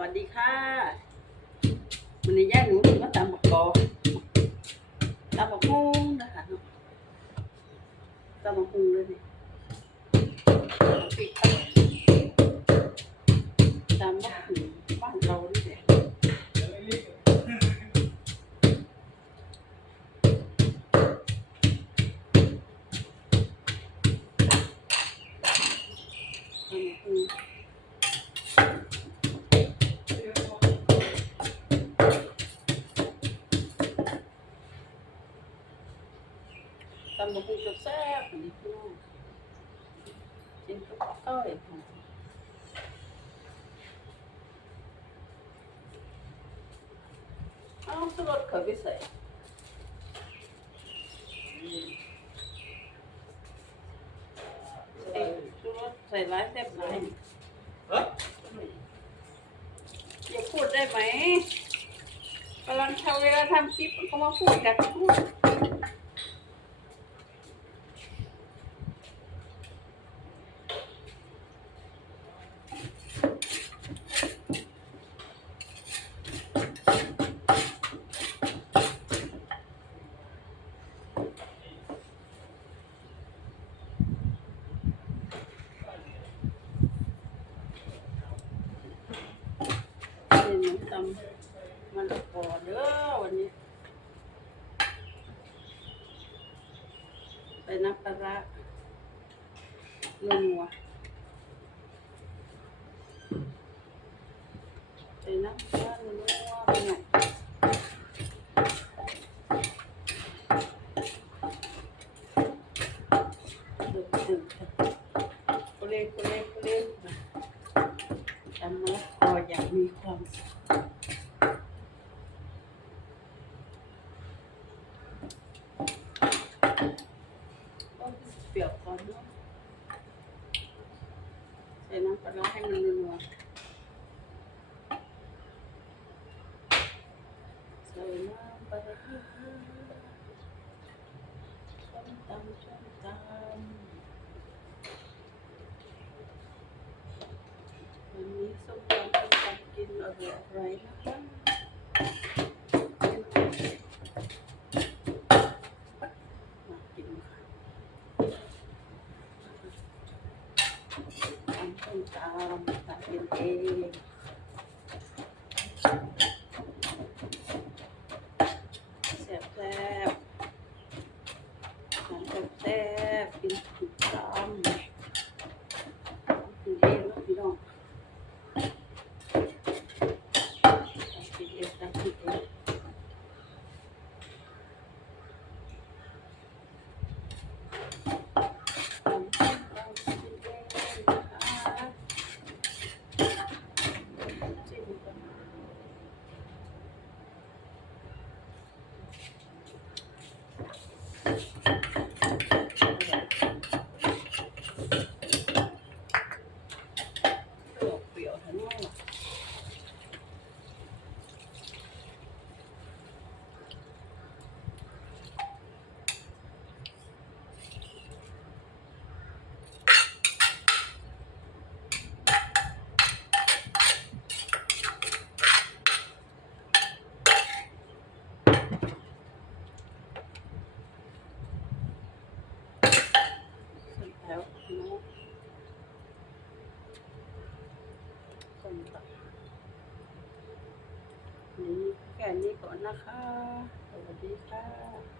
วัสดีค่ะมันในย่าหนูหนูก็ตำบักกอตำบักฮุงนะคะเนาะตำบักฮุงเลยนี่ปิดต ตำบักหุ่งแซ่บๆนี่พี่น้องกินกับข้าวเลยค่ะเอาสลดเขาไปใส่ใส่สลดใส่ร้ายแซ่บหลายเฮ้ยอย่าพูดได้ไหมกำลังทำเวลาทำคลิปเขามาพูดกันพูด เป็นน้ำมันพอเด้อวันนี้ใส่น้ำปลาร้านัวใส่น้ำปลาร้านัวไปหน่อยดึกดึกโคเล่โคเล่โคเล่ทำมะละกออยากมีความสุข ก็เปรียกก่อนเนาะ ใส่น้ำปลาร้าให้มันนัวๆใส่น้ำปลาร้าส้มตำส้มตำวันนี้ส้มตำส้มตำกินอร่อยๆนะคะมากินค่ะ ทำส้มตัดกินเองแซ่บแซ่บของแซ่บกินส้มกินเองเนาะพี่น้องกินเองตัดกินเองทำส้มตำกินเองนะคะจิ้มก่อน เปรี้ยวเปรี้ยวทั้งนั้นน่ะเสร็จแล้วเนาะ ส้มตำนี่แค่นี้ก่อนนะคะ สวัสดีค่ะ